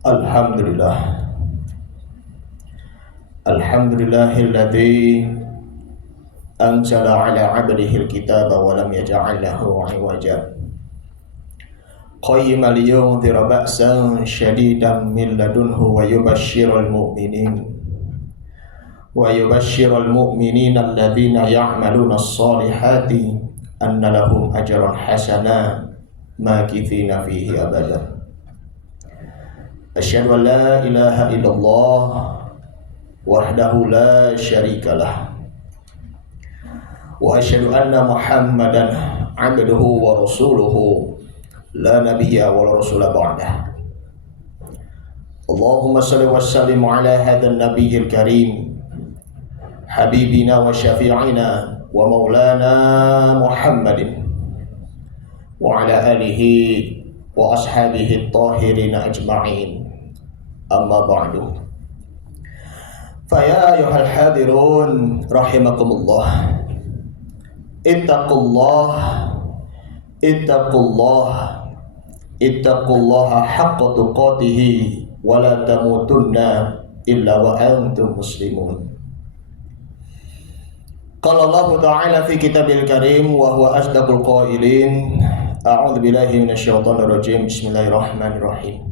Alhamdulillah. Alhamdulillahilladzi anzala ala 'abdihi al-kitaba wa lam yaj'al lahu 'iwaja. Qayyiman liyunzira ba'san shadidan min ladunhu wa yubashshiral mu'minina alladhina ya'maluna as-salihati anna lahum ajran hasana makithina fihi abada. Asyhadu an la ilaha illallah wahdahu la syarikalah wa asyhadu anna Muhammadan abduhu wa rasuluhu la nabiyya wa la rasula ba'dah. Allahumma salli wa sallim ala hadzal nabiyil karim habibina wa syafi'ina wa maulana Muhammadin wa ala alihi wa ashabihi at-tahirin ajma'in. Amma ba'du. Faya ayuhal hadirun rahimakumullah. Ittaqullaha haqqa tuqatihi wa la tamutunna illa wa antum muslimun. Qala Allah ta'ala fi kitabil karim wa huwa asdaqul qailin. A'udzu billahi minasyaitonir rajim. Bismillahirrahmanirrahim.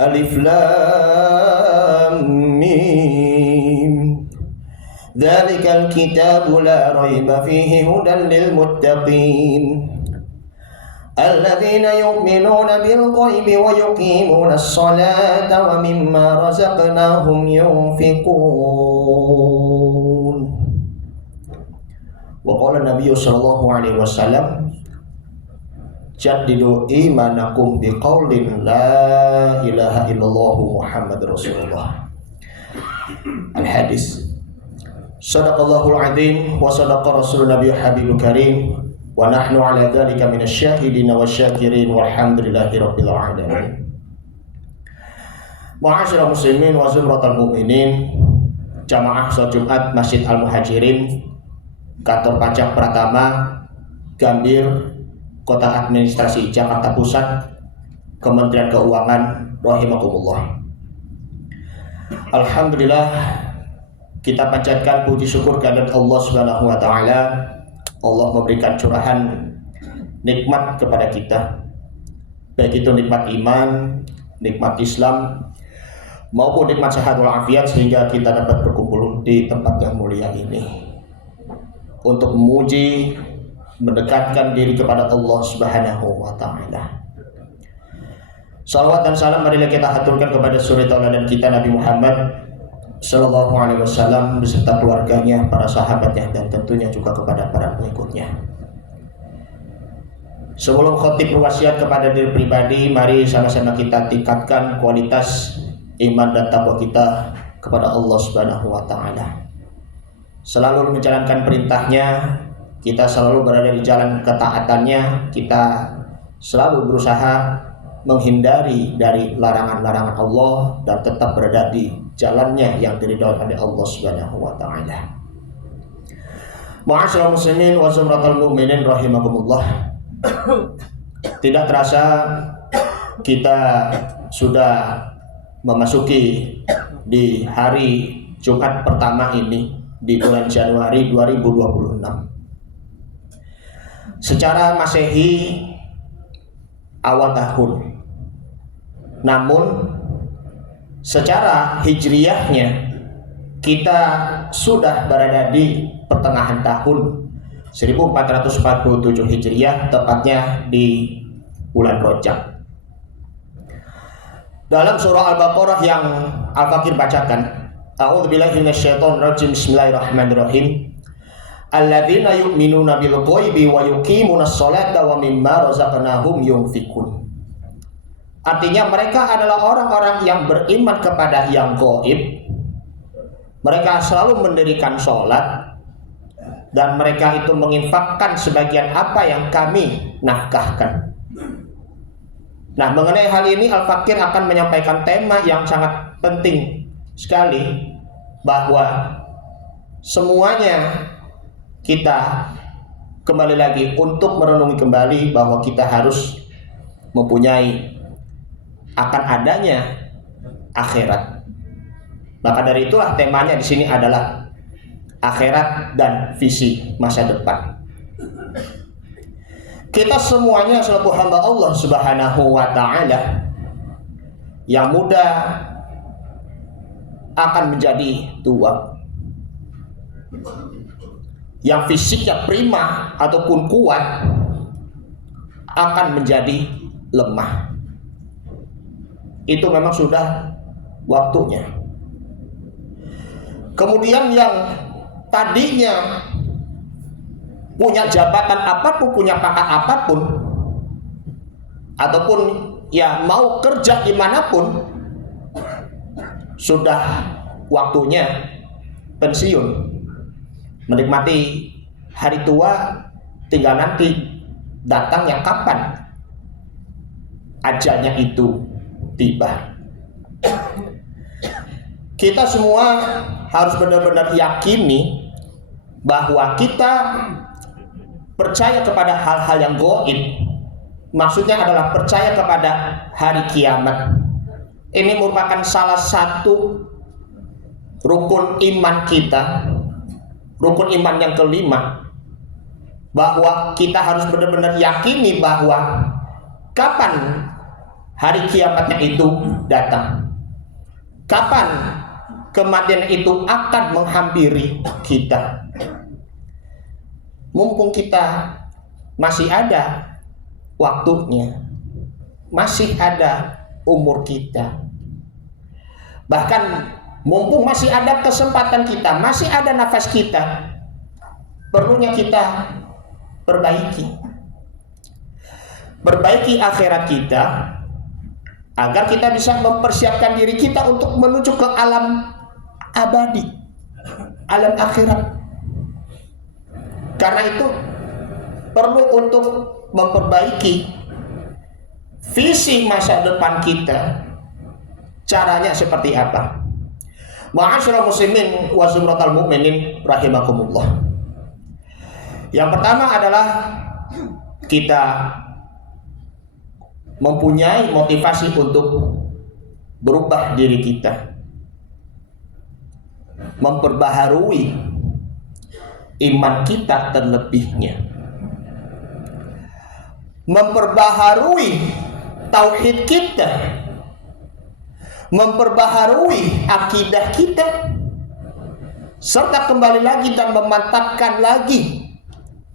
Alif Lam Mim. Dzalikal kitabu la raiba fihi hudan lil muttaqin. Alladzina yu'minuna bil ghaibi wa yuqimuna as-salata wa mimma razaqnahum yunfiqun. Wa qala Nabi sallallahu alaihi wasallam, jaddidu imanakum biqaulin la ilaha illallah Muhammadur Rasulullah. Al-hadis. Shadaqallahul azim wa sadaqa rasul nabiy habibul karim wa nahnu ala dzalika minasyahidin wasyakirin walhamdulillahi rabbil alamin. Ma'asyiral muslimin wa zumratal mu'minin, jamaah salat Jumat Masjid Al-Muhajirin, kantor pajak Pratama, Gambir, Kota Administrasi Jakarta Pusat, Kementerian Keuangan, rahimakumullah. Alhamdulillah, kita panjatkan puji syukur kehadirat Allah Subhanahu wa taala. Allah memberikan curahan nikmat kepada kita, baik itu nikmat iman, nikmat Islam, maupun nikmat sehat walafiat, sehingga kita dapat berkumpul di tempat yang mulia ini untuk memuji, mendekatkan diri kepada Allah Subhanahu wa taala. Salawat dan salam marilah kita haturkan kepada suri tauladan kita Nabi Muhammad sallallahu alaihi wasallam beserta keluarganya, para sahabatnya, dan tentunya juga kepada para pengikutnya. Sebelum khatib berwasiat kepada diri pribadi, mari sama-sama kita tingkatkan kualitas iman dan takwa kita kepada Allah Subhanahu wa taala. Selalu menjalankan perintahnya, kita selalu berada di jalan ketaatannya, kita selalu berusaha menghindari dari larangan-larangan Allah dan tetap berada di jalannya yang diridhoi oleh Allah Subhanahu wa taala. Ma'asyiral muslimin wa zumratal mu'minin rahimakumullah. Tidak terasa kita sudah memasuki di hari Jumat pertama ini di bulan Januari 2026. Secara Masehi awal tahun, namun secara Hijriyahnya kita sudah berada di pertengahan tahun 1447 Hijriyah, tepatnya di bulan Rajab. Dalam surah Al-Baqarah yang Al-Fakir bacakan, a'udzubillahi minasyaitonir rajim, bismillahirrahmanirrahim. Alladzina yu'minuna bil ghaibi wa yuqimunas sholata wa mimma razaqnahum yunfiqun. Artinya mereka adalah orang-orang yang beriman kepada yang gaib. Mereka selalu mendirikan sholat dan mereka itu menginfakkan sebagian apa yang kami nafkahkan. Nah, mengenai hal ini Al-Fakir akan menyampaikan tema yang sangat penting sekali, bahwa semuanya kita kembali lagi untuk merenungi kembali bahwa kita harus mempunyai akan adanya akhirat. Maka dari itulah temanya di sini adalah akhirat dan visi masa depan. Kita semuanya selaku hamba Allah Subhanahu wa taala yang muda akan menjadi tua, yang fisiknya prima ataupun kuat akan menjadi lemah. Itu memang sudah waktunya. Kemudian yang tadinya punya jabatan apapun, punya pangkat apapun, ataupun ya mau kerja dimanapun, sudah waktunya pensiun, menikmati hari tua, tinggal nanti datangnya kapan ajalnya itu tiba. Kita semua harus benar-benar yakini bahwa kita percaya kepada hal-hal yang gaib. Maksudnya adalah percaya kepada hari kiamat. Ini merupakan salah satu rukun iman kita, rukun iman yang kelima, bahwa kita harus benar-benar yakini bahwa kapan hari kiamatnya itu datang, kapan kematian itu akan menghampiri kita. Mumpung kita masih ada waktunya, masih ada umur kita, bahkan mumpung masih ada kesempatan kita, masih ada nafas kita, perlunya kita perbaiki akhirat kita agar kita bisa mempersiapkan diri kita untuk menuju ke alam abadi, alam akhirat. Karena itu perlu untuk memperbaiki visi masa depan kita. Caranya seperti apa? Ma'asyiral muslimin wa zumratal mu'minin rahimakumullah. Yang pertama adalah kita mempunyai motivasi untuk berubah diri kita, memperbaharui iman kita terlebihnya, memperbaharui tauhid kita, memperbaharui akidah kita, serta kembali lagi dan memantapkan lagi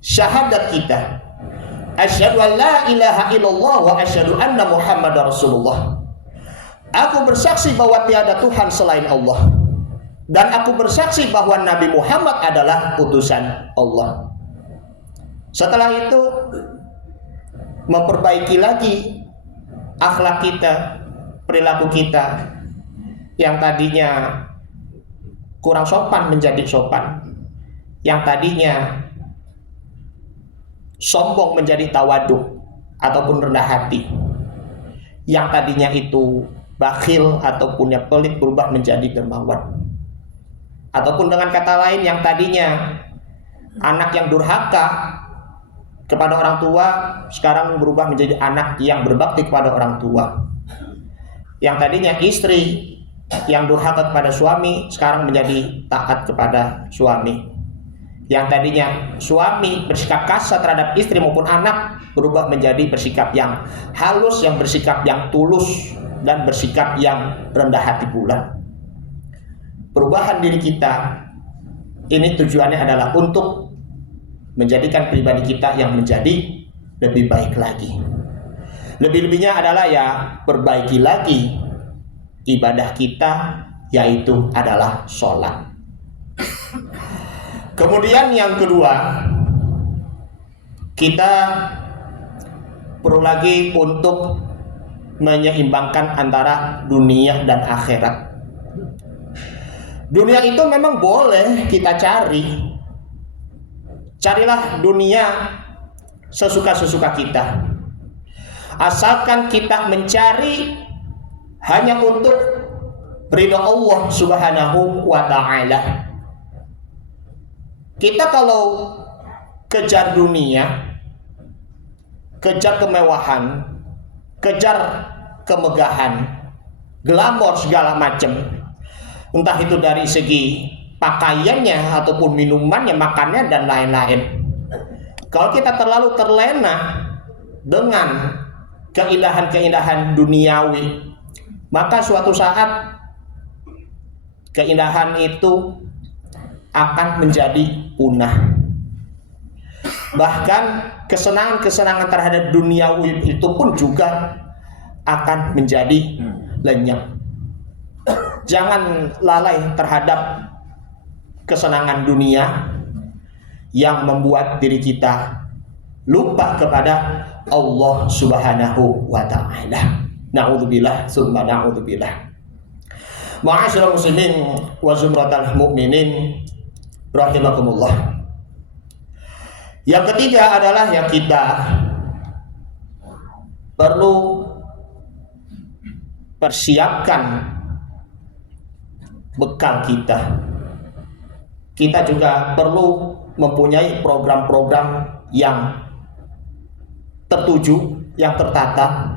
syahadat kita, asyhadu an la ilaha illallah wa asyhadu anna muhammadar rasulullah. Aku bersaksi bahwa tiada Tuhan selain Allah, dan aku bersaksi bahwa Nabi Muhammad adalah utusan Allah. Setelah itu memperbaiki lagi akhlak kita, perilaku kita yang tadinya kurang sopan menjadi sopan, yang tadinya sombong menjadi tawaduk ataupun rendah hati, yang tadinya itu bakhil ataupun yang pelit berubah menjadi dermawan, ataupun dengan kata lain yang tadinya anak yang durhaka kepada orang tua sekarang berubah menjadi anak yang berbakti kepada orang tua, yang tadinya istri yang durhaka kepada suami sekarang menjadi taat kepada suami, yang tadinya suami bersikap kasar terhadap istri maupun anak berubah menjadi bersikap yang halus, yang bersikap yang tulus, dan bersikap yang rendah hati pula. Perubahan diri kita ini tujuannya adalah untuk menjadikan pribadi kita yang menjadi lebih baik lagi. Lebih-lebihnya adalah ya perbaiki lagi ibadah kita, yaitu adalah sholat. Kemudian yang kedua, kita perlu lagi untuk menyeimbangkan antara dunia dan akhirat. Dunia itu memang boleh kita cari. Carilah dunia sesuka-sesuka kita, asalkan kita mencari hanya untuk ridha Allah Subhanahu wa ta'ala. Kita kalau kejar dunia, kejar kemewahan, kejar kemegahan, glamor segala macam. Entah itu dari segi pakaiannya ataupun minumannya, makannya dan lain-lain. Kalau kita terlalu terlena dengan keindahan-keindahan duniawi, maka suatu saat keindahan itu akan menjadi punah. Bahkan kesenangan-kesenangan terhadap duniawi itu pun juga akan menjadi lenyap. Jangan lalai terhadap kesenangan dunia yang membuat diri kita lupa kepada Allah Subhanahu wa ta'ala. Na'udzubillah summa na'udzubillah. Ma'asyiral muslimin wa zumratal mu'minin rahimakumullah. Yang ketiga adalah yang kita perlu persiapkan bekal kita. Kita juga perlu mempunyai program-program yang tertuju, yang tertata,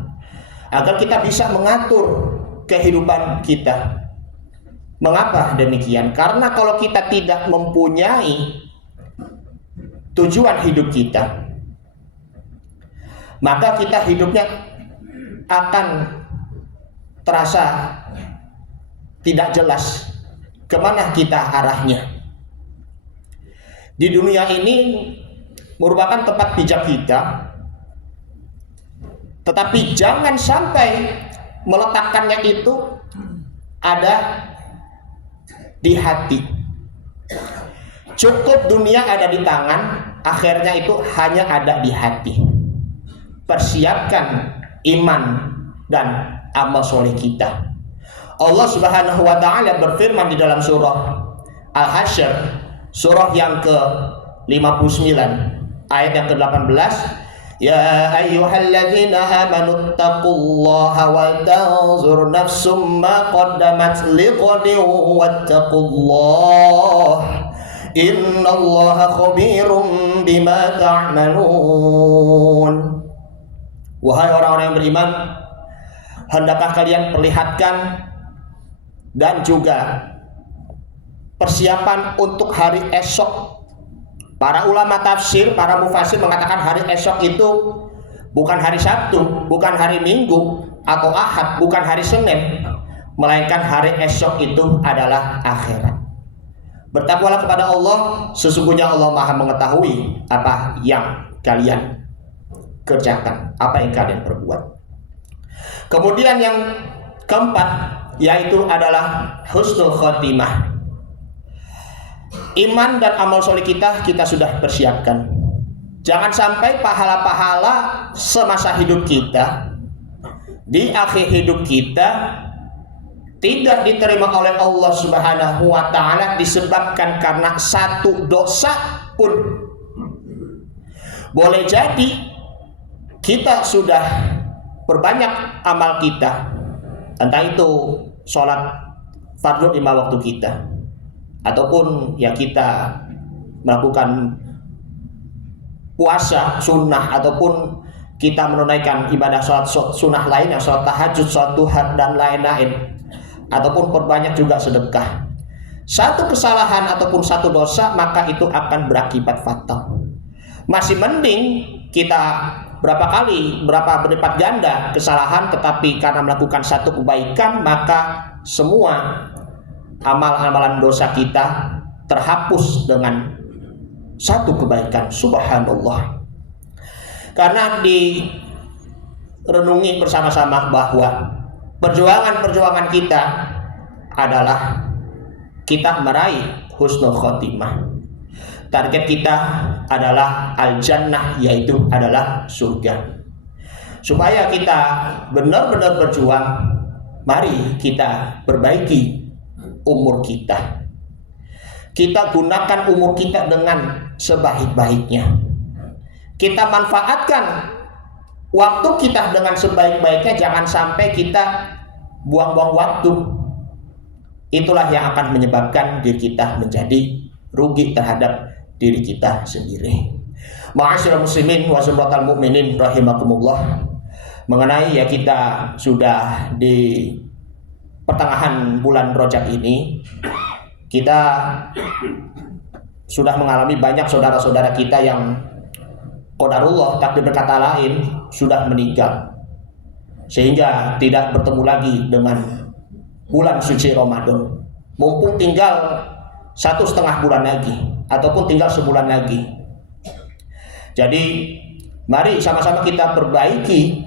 agar kita bisa mengatur kehidupan kita. Mengapa demikian? Karena kalau kita tidak mempunyai tujuan hidup kita, maka kita hidupnya akan terasa tidak jelas kemana kita arahnya. Di dunia ini merupakan tempat pijak kita, tetapi jangan sampai meletakkannya itu ada di hati. Cukup dunia ada di tangan, akhirnya itu hanya ada di hati. Persiapkan iman dan amal soleh kita. Allah Subhanahu wa ta'ala berfirman di dalam surah Al-Hasyr, surah yang ke-59 ayat yang ke-18, ya ayyuhalladzina amanu taqullaha wa tanzur nafsum ma qaddamat liqadin wattaqullaha innallaha khabirum bima ta'malun. Wahai orang-orang yang beriman, hendaklah kalian perlihatkan dan juga persiapan untuk hari esok. Para ulama tafsir, para mufasir mengatakan hari esok itu bukan hari Sabtu, bukan hari Minggu atau Ahad, bukan hari Senin, melainkan hari esok itu adalah akhirat. Bertakwalah kepada Allah, sesungguhnya Allah Maha mengetahui apa yang kalian kerjakan, apa yang kalian perbuat. Kemudian yang keempat, yaitu adalah husnul khotimah. Iman dan amal soleh kita sudah persiapkan. Jangan sampai pahala-pahala semasa hidup kita, di akhir hidup kita, tidak diterima oleh Allah Subhanahu wa ta'ala disebabkan karena satu dosa pun. Boleh jadi kita sudah perbanyak amal kita, entah itu sholat fardhu 5 waktu kita, ataupun ya kita melakukan puasa sunnah, ataupun kita menunaikan ibadah sholat sunnah lainnya, sholat tahajud, sholat duha dan lain-lain, ataupun perbanyak juga sedekah. Satu kesalahan ataupun satu dosa maka itu akan berakibat fatal. Masih mending kita berapa berlipat ganda kesalahan, tetapi karena melakukan satu kebaikan maka semua amal-amalan dosa kita terhapus dengan satu kebaikan. Subhanallah. Karena direnungi bersama-sama bahwa perjuangan kita adalah kita meraih husnul khotimah. Target kita adalah al-jannah, yaitu adalah surga. Supaya kita benar-benar berjuang, mari kita perbaiki umur kita. Kita gunakan umur kita dengan sebaik-baiknya. Kita manfaatkan waktu kita dengan sebaik-baiknya, jangan sampai kita buang-buang waktu. Itulah yang akan menyebabkan diri kita menjadi rugi terhadap diri kita sendiri. Ma'asyiral muslimin wa zumratal mu'minin rahimakumullah. mengenai ya kita sudah di pertengahan bulan Rajab ini, kita sudah mengalami banyak saudara-saudara kita yang qadarullah, takdir berkata lain, sudah meninggal sehingga tidak bertemu lagi dengan bulan suci Ramadan. Mumpung tinggal 1,5 bulan lagi ataupun tinggal sebulan lagi. Jadi mari sama-sama kita perbaiki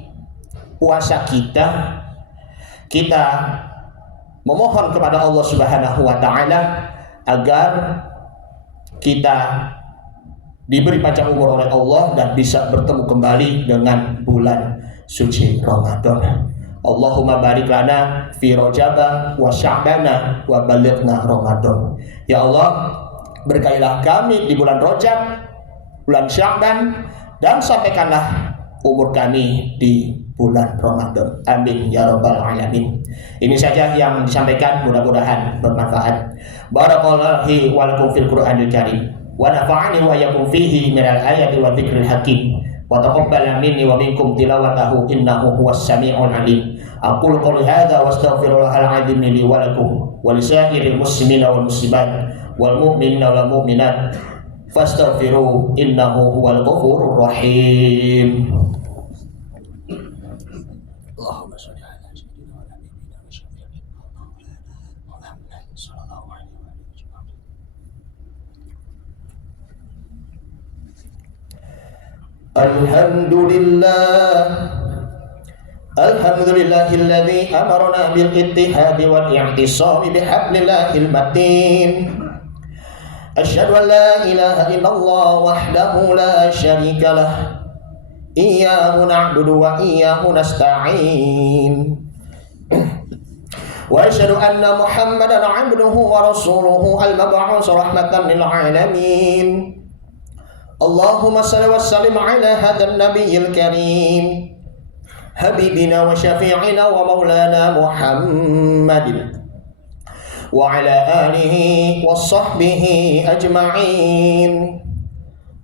puasa kita. Kita memohon kepada Allah Subhanahu wa taala agar kita diberi panjang umur oleh Allah dan bisa bertemu kembali dengan bulan suci Ramadan. Allahumma barik lana fi Rajab wa Sya'bana wa balighna Ramadan. Ya Allah, berkailah kami di bulan Rajab, bulan Sya'ban, dan sampaikanlah umur kami di bulan Ramadan. Amin ya rabbal alamin. Ini saja yang disampaikan, mudah-mudahan bermanfaat. Barakallahu wa lakum fil Qur'anil Karim wa nafa'ani wa iyyakum fihi minal ayati wa dzikril hakim. Wa taqabbal minni wa minkum tilawatahu innahu huwas samiul alim. Aqulu qouli hadza wa astaghfirullahal azim li wa lakum wa lisairil muslimina wal muslimat wal mu'minina wal mu'minat fastaghfiru innahu huwal ghafurur rahim. Allahumma shalli ala sayyidina wa nabiyina wa syafi'ina Muhammad sallallahu alaihi wasallam. Alhamdulillahilladzi amarna bil ittihadi wal i'tisami bihablillahil matin. Asyhadu an la ilaha illallah wahdahu la syarika lah. Iyyahu na'budu wa iyyahu nasta'in. Wa asyhadu anna Muhammadan 'abduhu wa rasuluhu al-mab'uts rahmatan lil 'alamin. Allahumma shalli wa sallim ala hadzal nabiyil karim habibina wa syafi'ina wa maulana Muhammadin wa ala alihi wa sahbihi ajma'in.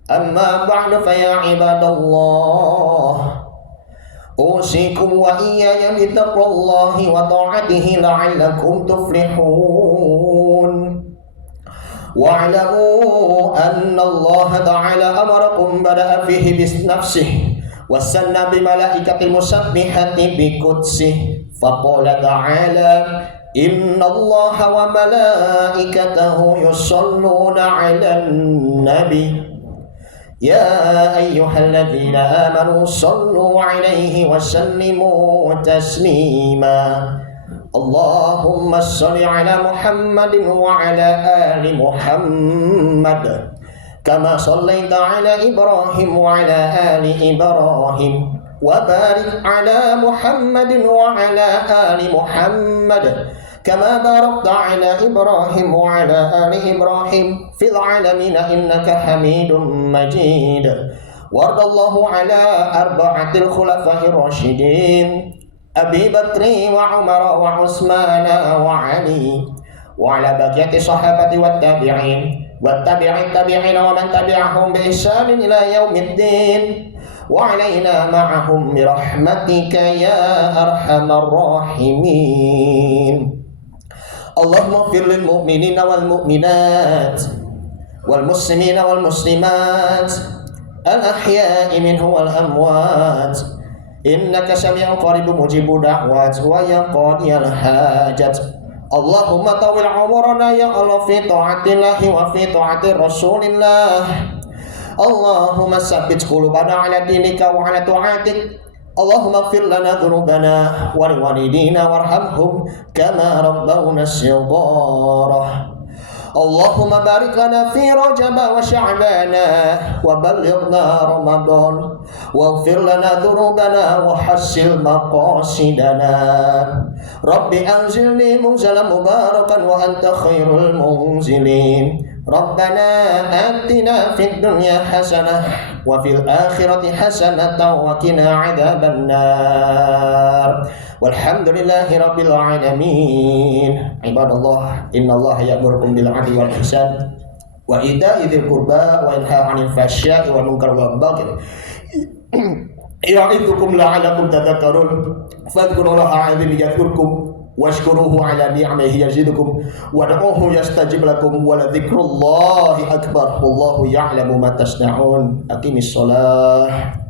Amma ba'du fa ya ibadallah, usikum wa iyaya bitaqwallahi wa ta'atihi la'allakum tuflihun. Wa'lamu anna Allah ta'ala amarakum bada'a fihi bisnafsihi wa sanna bimalaikatil musabbihati biqudsih. Faqala ta'ala inna Allah wa malaikatahu yusalluna 'alan nabi ya ayyuhalladzina amanu sallu 'alaihi wa sallimu taslima. Allahumma shalli 'ala Muhammadin wa 'ala ali Muhammad kama shallaita 'ala Ibrahim wa 'ala ali Ibrahim wa barik 'ala Muhammadin wa 'ala ali Muhammad kama barakta 'ala Ibrahim wa 'ala ali Ibrahim fil 'alamin innaka Hamidum Majid. Wardallahu 'ala arba'atil khulafa'ir rasyidin Abi Bakri wa Umar wa Utsman wa Ali wa 'ala baqiyati sahabati wat tabi'in wat tabi'in tabi'in wa man tabi'ahum bi ihsan ila yaumiddin wa 'alaina ma'ahum bi rahmatika ya arhamar rahimin. Allahumma ighfir lil mu'minina wal mu'minat wal muslimina wal muslimat al ahya'i minhum wal amwat innaka sami'un qaribun mujibud da'wat wa ya qadiyal hajat. Allahumma tawil umurana ya Allah fi ta'atillahi wa fi ta'ati rasulillah. Allahumma sabbit qulubana ala dinika wa ala ta'atik. Allahumma ighfir lana dhunubana wa liwalidina warhamhum kama rabbawna shighara. Allahumma barik lana fi Rajab wa Sya'bana wa balighna Ramadan waghfir lana dhunubana wa hassil maqasidana. Rabbi anzilni munzalan mubarakan wa anta khairul munzilin. Rabbana atina fid dunya hasanah wa fil akhirati hasanatan wa qina adzabannar. Walhamdulillahi rabbil alamin. Ibadallah, innallaha ya'murukum bil 'adli wal ihsan wa ita'i dzil qurba wa yanha 'anil fahsya'i wal munkari wal baghi ya'idzukum la'allakum tadhakkarun fadhkurullaha 'azim yadhkurkum washkuruhu 'ala ni'amihi yazidukum wad'uhu yastajib lakum wa ladzikrullahi akbar wallahu ya'lamu ma tasna'un. Aqimis shalah.